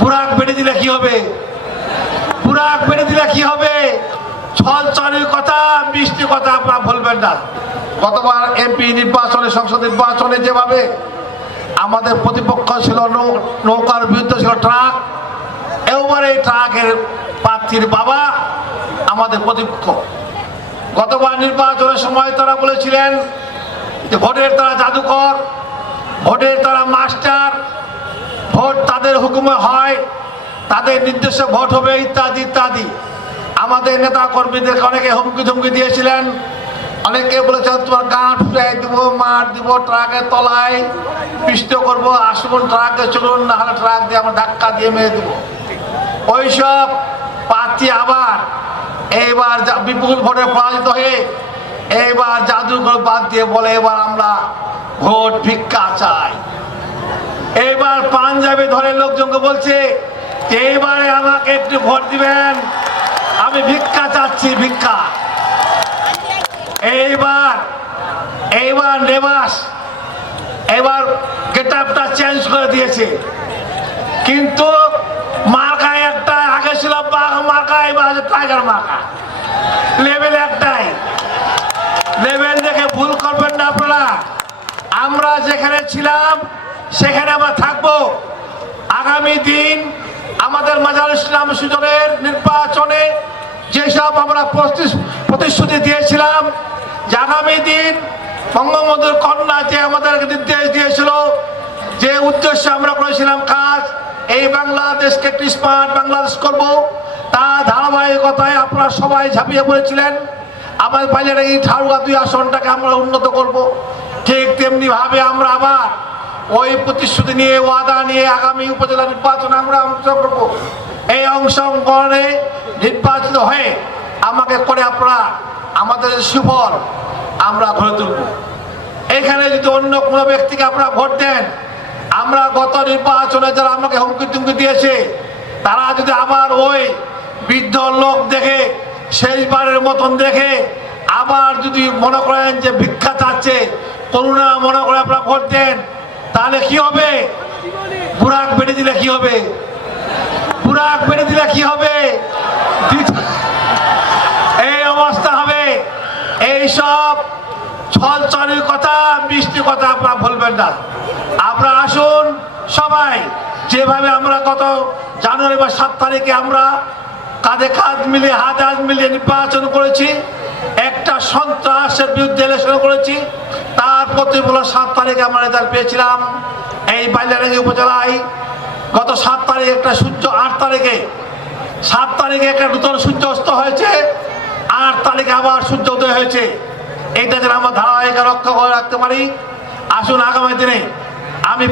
বুরাক বেড়ে দিলে কি হবে? বুরাক বেড়ে দিলে কি হবে? ছল চলের কথা, মিষ্টি কথা আপনারা বলবেন না। গতবার এমপি নির্বাচনে, সংসদ নির্বাচনে যেভাবে আমাদের প্রতিপক্ষ ছিল নৌকার বিরুদ্ধে ছিল ট্রাক, এবার এই ট্রাকের প্রার্থীর বাবা আমাদের প্রতিপক্ষ। গতবার নির্বাচনের সময় তারা বলেছিলেন যে, ভোটের তারা জাদুকর, ভোটের তারা মাস্টার ভোট তাদের হুকুমে হয়, তাদের নির্দেশে ভোট হবে, ইত্যাদি ইত্যাদি। আমাদের নেতা কর্মীদেরকে অনেকে হুমকি ধুমকি দিয়েছিলেন, অনেকে বলেছেন, তোমার গাঁট ফুটাই দিব, মার দিব, ট্রাকের তলায়, পিষ্ট করব, আসুন ট্রাকে চলুন, না হলে ট্রাক দিয়ে আমরা ধাক্কা দিয়ে মেরে দেবো। ওইসব প্রার্থী আবার এইবার বিপুল ভোটে পরাজিত হয়ে এইবার জাদুঘর বাদ দিয়ে বলে, এবার আমরা ভোট ভিক্ষা চাই। এইবার পাঞ্জাবে ধরে লোকজনকে বলছে, এইবারে আমাকে একটু ভোট দিবেন। আমি ভিক্ষা চাচ্ছি, ভিক্ষা। এইবার এইবার নেবাস, এবার গেট চেঞ্জ করে দিয়েছে। কিন্তু মার্কায় একটা, আগে ছিল বাঘ মার্কা, এবার টাইগার মার্কা। লেভেল একটাই। লেভেল দেখে ভুল করবেন না আপনারা। আমরা যেখানে ছিলাম সেখানে আমরা থাকব। আগামী দিন আমাদের মাজার ইসলাম সুজনের নির্বাচনে যেসব আমরা প্রতিশ- প্রতিশ্রুতি দিয়েছিলাম, যে আগামী দিন বঙ্গবন্ধুর কন্যা যে আমাদের নির্দেশ দিয়েছিল, যে উদ্দেশ্যে আমরা করেছিলাম কাজ, এই বাংলাদেশকে স্মার্ট বাংলাদেশ করব, তা ধারাবাহিকতায় আপনারা সবাই ঝাঁপিয়ে পড়েছিলেন। আমার বাইরের এই ঠাড়ুয়া দুই আসনটাকে আমরা উন্নত করব। ঠিক তেমনি ভাবে আমরা আবার ওই প্রতিশ্রুতি নিয়ে, ওয়াদা নিয়ে আগামী উপজেলা নির্বাচনে আমরা অংশগ্রহণ করব। এই অংশগ্রহণে নির্বাচিত হয়ে আমাকে করে আপনারা আমাদের সুফল আমরা গড়ে তুলব। এখানে যদি অন্য কোনো ব্যক্তিকে আপনারা ভোট দেন, আমরা গত নির্বাচনে যারা আমাকে হুমকি তুমকি দিয়েছে, তারা যদি আবার ওই বৃদ্ধ লোক দেখে, শেষবারের মতন দেখে, আবার যদি মনে করেন যে ভিক্ষা চাচ্ছে, করুণা মনে করে আপনারা ভোট দেন তাহলে কি হবে? বুরাক বেড়ে দিলে কি হবে? বুরাক বেড়ে দিলে কি হবে? এই অবস্থা হবে। এই সব ছল চলের কথা, মিষ্টি কথা আপনারা বলবেন না। আপনারা আসুন সবাই। যেভাবে আমরা গত জানুয়ারি বা সাত তারিখে আমরা কাঁধে কাঁধ মিলিয়ে, হাত হাত মিলিয়ে নির্বাচন করেছি, একটা সন্ত্রাসের বিরুদ্ধে ইলেকশন করেছি তার প্রতিফলন সাত তারিখে আমরা রেজাল্ট পেয়েছিলাম। এই বাইলারাঙ্গি উপজেলায় গত সাত তারিখে একটা সূর্য, আট তারিখে, সাত তারিখে একটা নূতন সূর্য অস্ত হয়েছে, আট তারিখে আবার সূর্য উদয় হয়েছে। এইটা যেন আমরা ধারাবাহিক রক্ষা করে রাখতে পারি। আসুন আগামী দিনে আমি